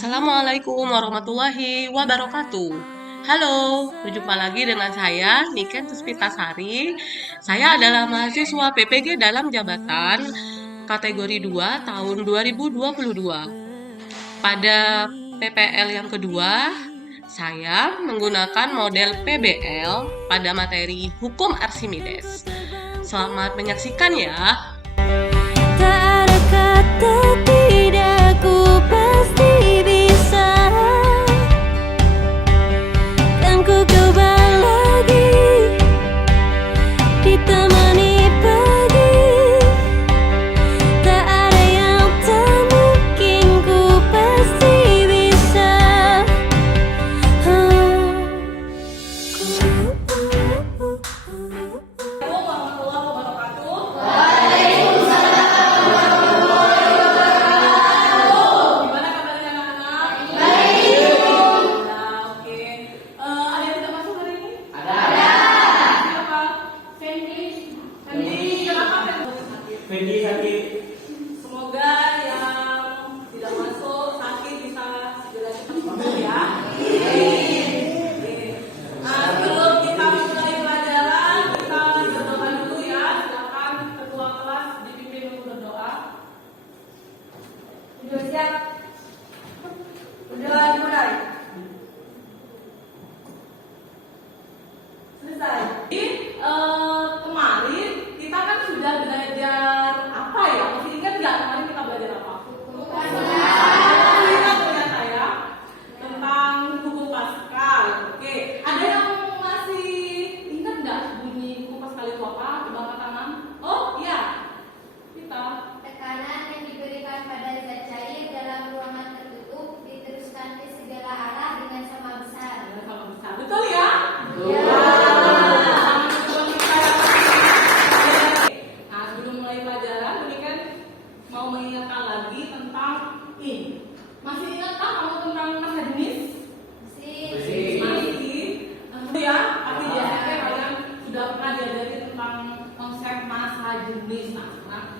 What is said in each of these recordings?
Assalamualaikum warahmatullahi wabarakatuh. Halo, berjumpa lagi dengan saya, Niken Suspitasari. Saya adalah mahasiswa PPG dalam jabatan kategori 2 tahun 2022. Pada PPL yang kedua, saya menggunakan model PBL pada materi Hukum Archimedes. Selamat menyaksikan ya. Tak ada kata tidak, ku pasti bisa. Dan ku coba lagi, ditemani pagi. Tak ada yang tak mungkin, ku pasti bisa. Gimana kabarnya anak-anak? Baik. Oke. Ada yang tidak masuk hari ini? Ada. Siapa? Fendi. Fendi. Kenapa Fendi sakit? Semoga yang tidak masuk sakit bisa segera cepat sembuh ya. Sebelum kita mulai pelajaran, kita berdoa dulu ya. Silakan ketua kelas dipimpin untuk berdoa. Sudah siap? Udah dimulai? Selesai. Jadi kemarin kita kan sudah belajar apa ya? Masih ingat nggak kemarin kita belajar apa? Masih ingat ternyata ya? Tentang hukum Pascal. Oke. Ada yang masih ingat nggak bunyi hukum Pascal itu apa? Coba angkat tangan. Oh iya. Kita. Tekanan yang diberikan pada zat cair dalam ruangan tertutup diteruskan ke segala arah dengan sama besar. Sama besar. Betul ya? Ya. Nah, sebelum mulai pelajaran, ini kan mau mengingatkan lagi tentang ini. Masih ingatkah kamu tentang masa jenis? Masih. Ya, tapi biasanya kalian sudah pernah diajari tentang konsep masa jenis. Nah,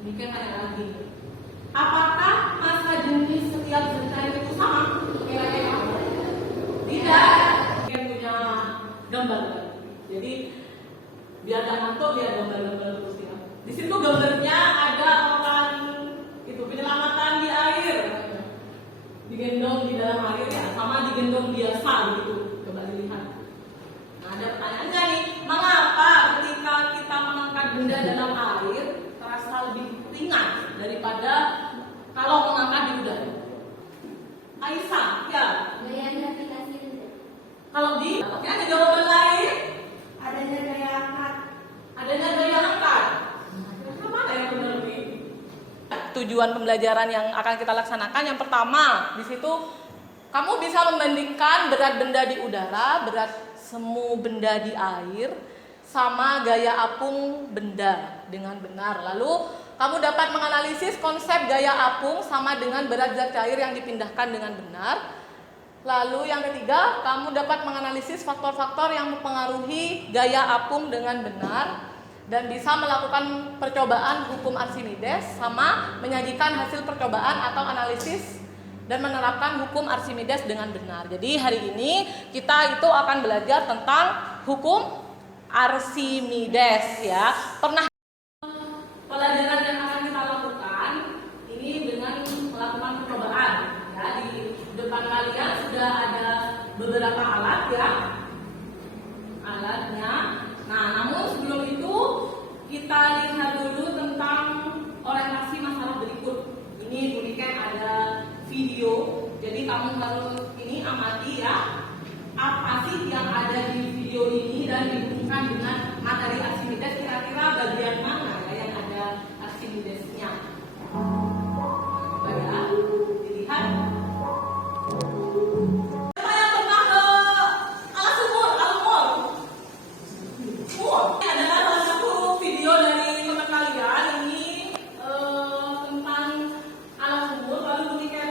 ini kan tanya lagi. Apakah masa jenis setiap zat cair itu sama? Kira-kira? Tidak. Mungkin punya gambar. Jadi biar gak ngantuk lihat gambar-gambar terus ya. Di situ gambarnya ada orang itu penyelamatan di air, digendong di dalam air ya, sama digendong biasa gitu. Coba dilihat. Nah, ada pertanyaan nggak nih? Mengapa ketika kita mengangkat benda dalam air terasa lebih ringan daripada kalau mengangkat di udara? Aisyah, ya. Gaya gravitasi rendah. Kalau di, oke, ada jawaban lain? Adanya gaya angkat. Adanya daya angkat. Mana yang benar nih? Tujuan pembelajaran yang akan kita laksanakan yang pertama, di situ kamu bisa membandingkan berat benda di udara, berat semu benda di air, sama gaya apung benda dengan benar. Lalu kamu dapat menganalisis konsep gaya apung sama dengan berat zat cair yang dipindahkan dengan benar. Lalu yang ketiga, kamu dapat menganalisis faktor-faktor yang mempengaruhi gaya apung dengan benar dan bisa melakukan percobaan hukum Archimedes sama menyajikan hasil percobaan atau analisis dan menerapkan hukum Archimedes dengan benar. Jadi hari ini kita itu akan belajar tentang hukum Archimedes ya. Pernah pelajaran yang akan kita lakukan ini dengan melakukan percobaan ya. Di depan kalian sudah ada beberapa alat ya, alatnya. Nah, namun sebelum itu kita lihat dulu tentang orientasi masalah berikut. Ini berikan ada video, jadi kamu harus ini amati ya, apa sih yang ada di video ini dan dihubungkan dengan materi Archimedes. Kira-kira bagian mana ya yang ada Archimedesnya? Coba ya, dilihat. Siapa yang pernah ke alas sumur, alumor? Ini adalah salah satu video dari teman kalian. Ini tentang alas sumur. Lalu berikan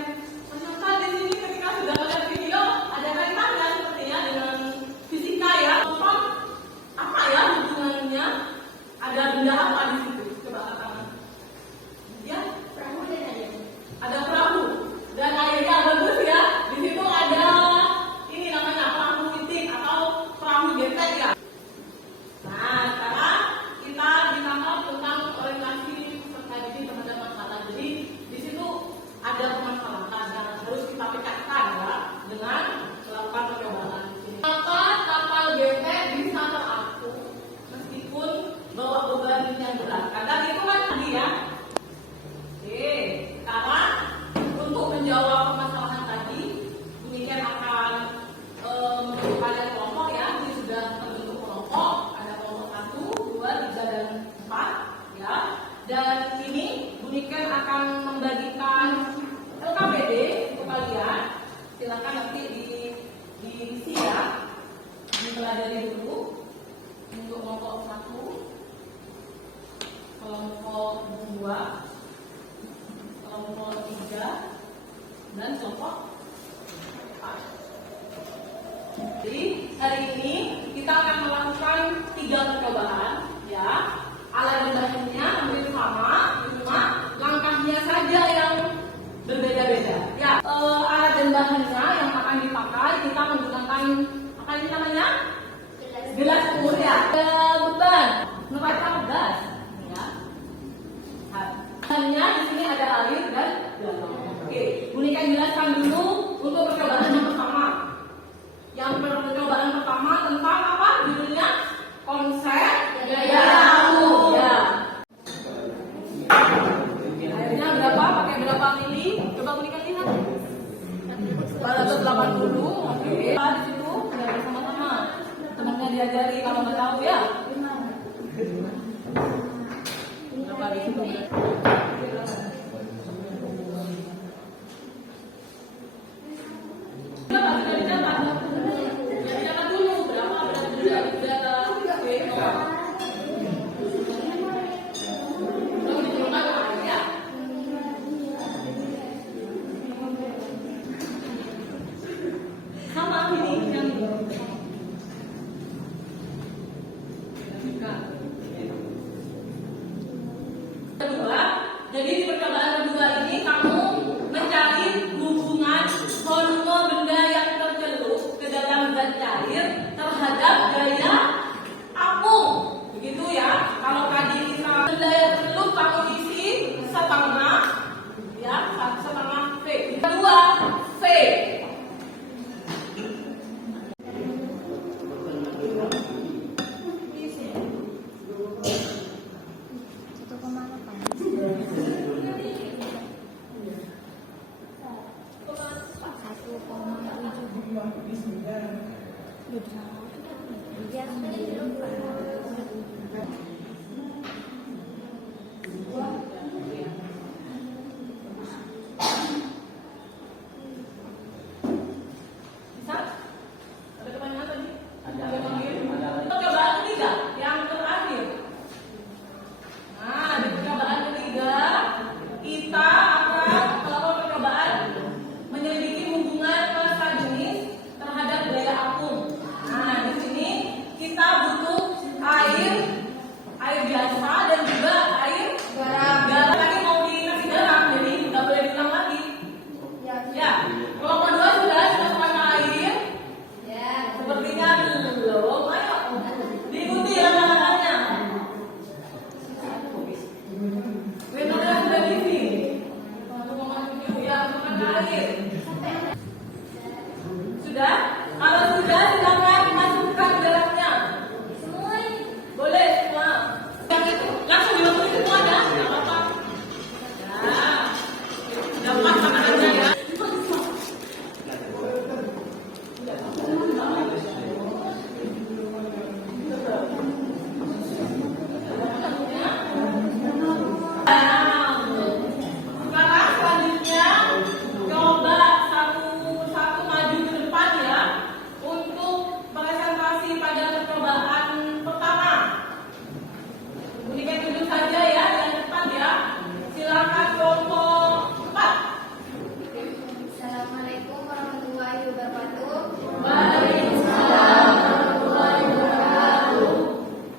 ternyata di sini ketika sudah melihat video ada kaitannya sepertinya dengan fisika ya. Apa ya hubungannya? Ada benda apa di situ? Coba katakan. Ya, Perahu dan air. ada perahu dan air. Dan ini Bu Niken akan membagikan LKPD untuk kalian. Silakan nanti diisi ya, dipelajari dulu untuk kelompok 1, kelompok 2, kelompok 3, dan kelompok 4. Jadi hari ini kita akan melakukan 3 percobaan ya. Alat dan bahannya hampir sama, cuma langkahnya saja yang berbeda-beda. Ya, alat dan bahannya yang akan dipakai kita menggunakan apa ini namanya? Gelas umur ya. Beban, menempatkan gas. Ya. Bahannya di sini ada air dan garam. Oke, Bu Niken jelaskan dulu untuk percobaan yang pertama. Yang percobaan pertama tentang apa? Judulnya konsep daya tahu. Ya. Airnya berapa? Pakai berapa mili? Coba Bu Niken lihat. 480. Oke. Di situ ya bersama-sama. Temannya diajari kalau nggak tahu ya. Berapa di situ? Kedua, jadi di percobaan kedua ini kamu mencari hubungan volume benda yang tercelup ke dalam zat cair terhadap daya apung. Begitu ya. Kalau tadi kita benda yang tercelup kamu isi setengah, ya setengah V. Kedua V. Percobaan ketiga yang terakhir. Nah, di percobaan ketiga kita akan melakukan percobaan menyelidiki hubungan massa jenis terhadap daya apung. Nah, di sini kita butuh air biasa dan juga air garam. Garam tadi mau dikasih garam, jadi nggak boleh diulang lagi. Ya, kelompok 2 sudah pakai air. Ya. Sepertinya belum. Ayo, diikuti langkah-langkahnya. Benar sudah diisi. Ya, pakai air. Sudah? Kalau sudah, silakan masukkan garamnya. Semua Boleh semua. Yang itu langsung dimasukin semuanya. Nggak apa-apa. Ya, gampang sama aja ya. Sekarang selanjutnya coba satu-satu maju ke depan ya untuk presentasi pada percobaan pertama. Bu Niken tunjuk saja ya yang depan ya. Silakan kelompok 4. Assalamualaikum warahmatullahi wabarakatuh. Waalaikumsalam warahmatullahi wabarakatuh.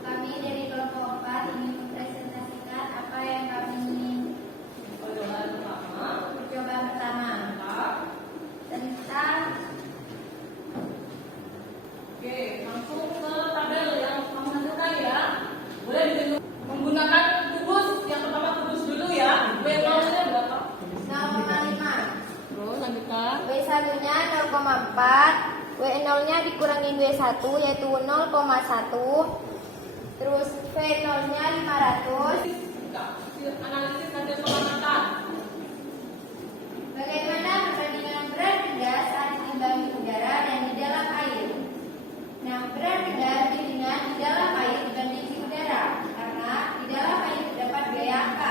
Kami dari kelompok 4 ingin mempresentasikan apa yang kami ingin. Percobaan pertama. Percobaan pertama tentang Oke, langsung ke tabel yang kamu hasilkan ya. Boleh ditunjuk menggunakan kubus. Yang pertama kubus dulu ya. W0-nya berapa? 0,5. Terus lanjutkan. W1-nya 0,4, W0-nya dikurangi W1 yaitu 0,1. Terus V0-nya 500. Analisis hasil pengamatan. Bagaimana perbandingan berat benda saat ditimbangi udara dan di dalam air? Nah, berat benda lebih ringan di dalam air dibanding di udara karena di dalam air terdapat gaya angka.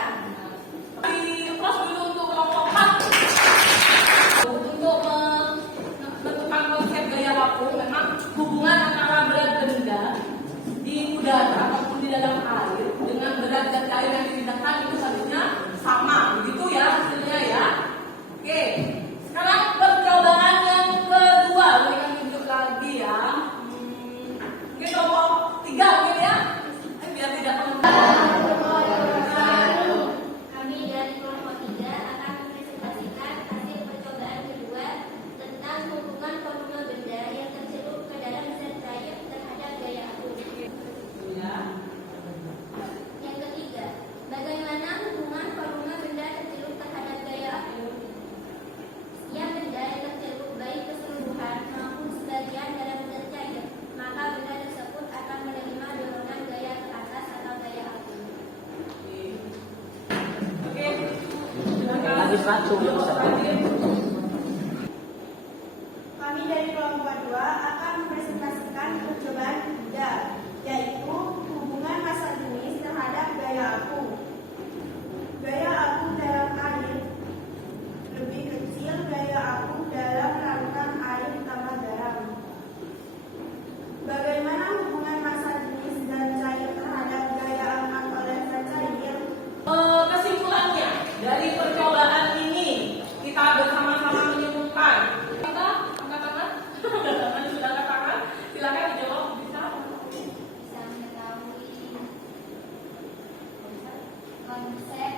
Kami dari kelompok 2 akan mempresentasikan percobaan ketiga, yaitu hubungan massa jenis terhadap gaya aku. Gaya aku dalam air lebih kecil gaya aku dalam larutan air tambah garam. Bagaimana hubungan massa jenis dan cair terhadap gaya amat oleh zat cair? Kesimpulannya dari percobaan ini kita bersama-sama menyebutkan. Kita angkat tangan, teman sudah angkat tangan, silakan dijawab bisa. Bisa mengetahui konsep